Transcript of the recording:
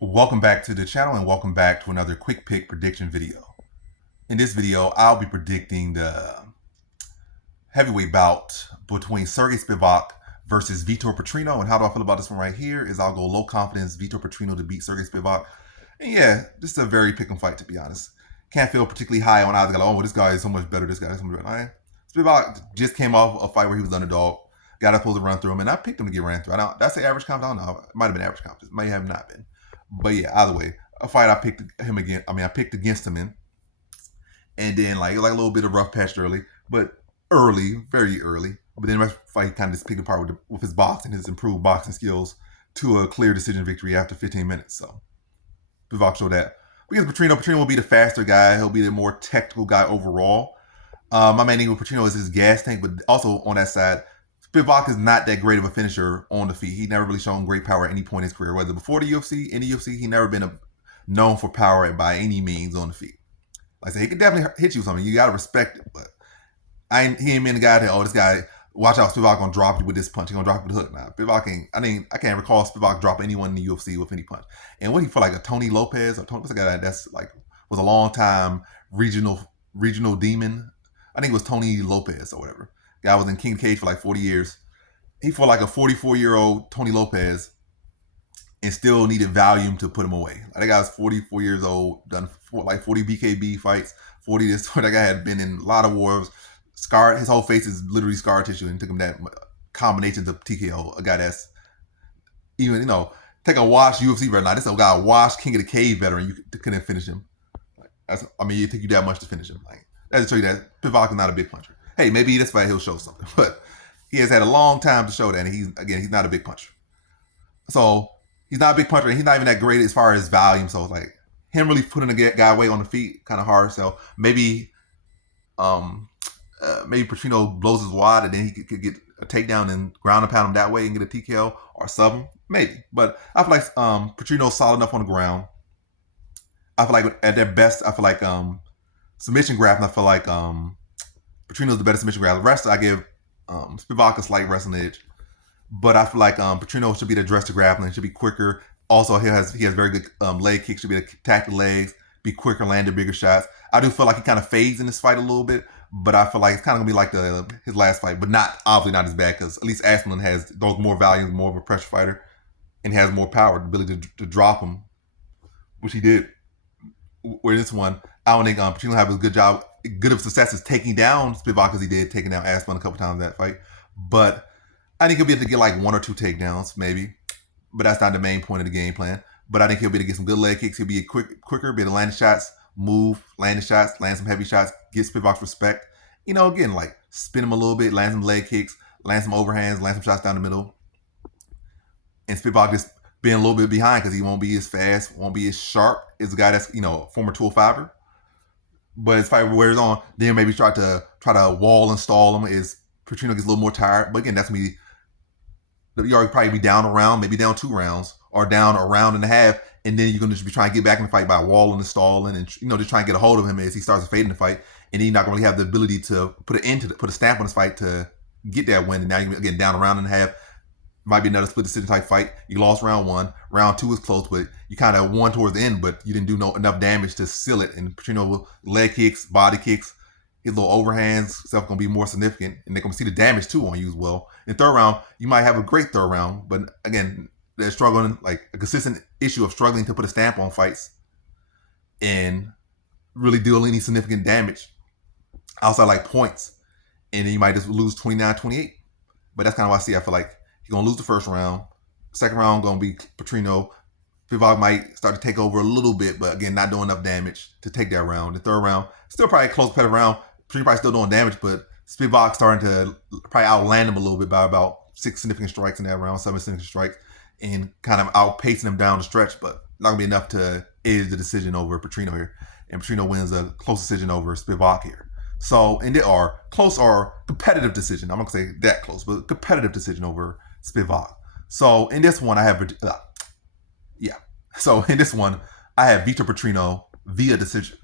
Welcome back to the channel and welcome back to another quick pick prediction video. In this video, I'll be predicting the heavyweight bout between Serghei Spivac versus Vitor Petrino. And how do I feel about this one right here is I'll go low confidence Vitor Petrino to beat Serghei Spivac. And yeah, this is a very pick'em fight, to be honest. Can't feel particularly high on either guy. Oh, this guy is so much better. This guy is so much better. Spivac just came off a fight where he was underdog. Got supposed to run through him, and I picked him to get ran through. That's the average confidence. I don't know. It might have been average confidence. It might have not been. But yeah, either way, a fight I picked him again. I picked against him in, and then it was like a little bit of rough patch early, but very early. But then the fight kind of just picked apart with his boxing, his improved boxing skills, to a clear decision victory after 15 minutes. So Spivac showed that. Because Petrino will be the faster guy. He'll be the more technical guy overall. My main thing with Petrino is his gas tank, but also on that side, Spivac is not that great of a finisher on the feet. He never really shown great power at any point in his career, whether before the UFC, in the UFC, he never been known for power by any means on the feet. Like I said, he could definitely hit you with something. You got to respect it, but he ain't been the guy that, this guy, watch out, Spivac gonna drop you with this punch. He gonna drop you with the hook. Now, Spivac ain't, I can't recall Spivac drop anyone in the UFC with any punch. And what he felt like a Tony Lopez, or what's a guy that's was a long time regional demon. I think it was Tony Lopez or whatever. Guy was in King Cage for 40 years. He fought like a 44-year-old Tony Lopez and still needed Valium to put him away. That guy was 44 years old, done 40 BKB fights, 40 this. That guy had been in a lot of wars. Scarred, his whole face is literally scar tissue, and took him that combination of TKO. A guy that's even, take a washed UFC veteran. Now, this is a guy, a washed King of the Cave veteran. You couldn't finish him. It took you that much to finish him. That just show you that Spivac is not a big puncher. Hey, maybe this fight he'll show something, but he has had a long time to show that, and he's not a big puncher. So he's not a big puncher, and he's not even that great as far as volume. So it's him really putting a guy away on the feet kind of hard. So maybe Petrino blows his wad, and then he could get a takedown and ground and pound him that way and get a TKO or something. Maybe, but I feel like Petrino's solid enough on the ground. I feel like at their best, I feel like submission grappling, I feel like Petrino's the better submission grappler. The rest, I give Spivac a slight wrestling edge. But I feel like Petrino should be the dress to grappling, should be quicker. Also, he has very good leg kicks, should be able to attack the legs, be quicker, land the bigger shots. I do feel like he kind of fades in this fight a little bit, but I feel like it's kind of going to be like his last fight, but obviously not as bad, because at least Asplin has those more volumes, more of a pressure fighter, and has more power, the ability to drop him, which he did. Where this one, I don't think Petrino have a good of success as taking down Spivac as he did, taking down Asplin a couple times in that fight. But I think he'll be able to get one or two takedowns, maybe. But that's not the main point of the game plan. But I think he'll be able to get some good leg kicks. He'll be quicker, be able to land the shots, move, land the shots, land some heavy shots, get Spivac's respect. Again, spin him a little bit, land some leg kicks, land some overhands, land some shots down the middle. And Spivac just being a little bit behind because he won't be as fast, won't be as sharp as a guy that's, former 205er. But as fight wears on, then maybe try to wall and stall him as Petrino gets a little more tired. But again, that's going to be, you already probably be down a round, maybe down 2 rounds, or down a round and a half, and then you're going to just be trying to get back in the fight by walling and stalling, and just trying to get a hold of him as he starts to fade in the fight, and then you're not going to really have the ability to put a stamp on this fight to get that win. And now you're getting down a round and a half. Might be another split decision type fight. You lost round 1. Round 2 is close, but you kind of won towards the end, but you didn't do enough damage to seal it. And Petrino will leg kicks, body kicks, his little overhands, stuff going to be more significant, and they're going to see the damage too on you as well. In third round, you might have a great third round, but again, they're struggling, a consistent issue of struggling to put a stamp on fights and really deal any significant damage outside points. And then you might just lose 29-28. But that's kind of what I see. I feel like he's going to lose the first round. Second round going to be Petrino. Spivac might start to take over a little bit, but again, not doing enough damage to take that round. The third round, still probably a close competitive round. Petrino probably still doing damage, but Spivac starting to probably outland him a little bit by about 6 significant strikes in that round, 7 significant strikes, and kind of outpacing him down the stretch, but not going to be enough to edge the decision over Petrino here. And Petrino wins a close decision over Spivac here. So, and they are close or competitive decision. I'm not going to say that close, but competitive decision over Spivac. So, in this one, I have, So, in this one, I have Vitor Petrino via decision.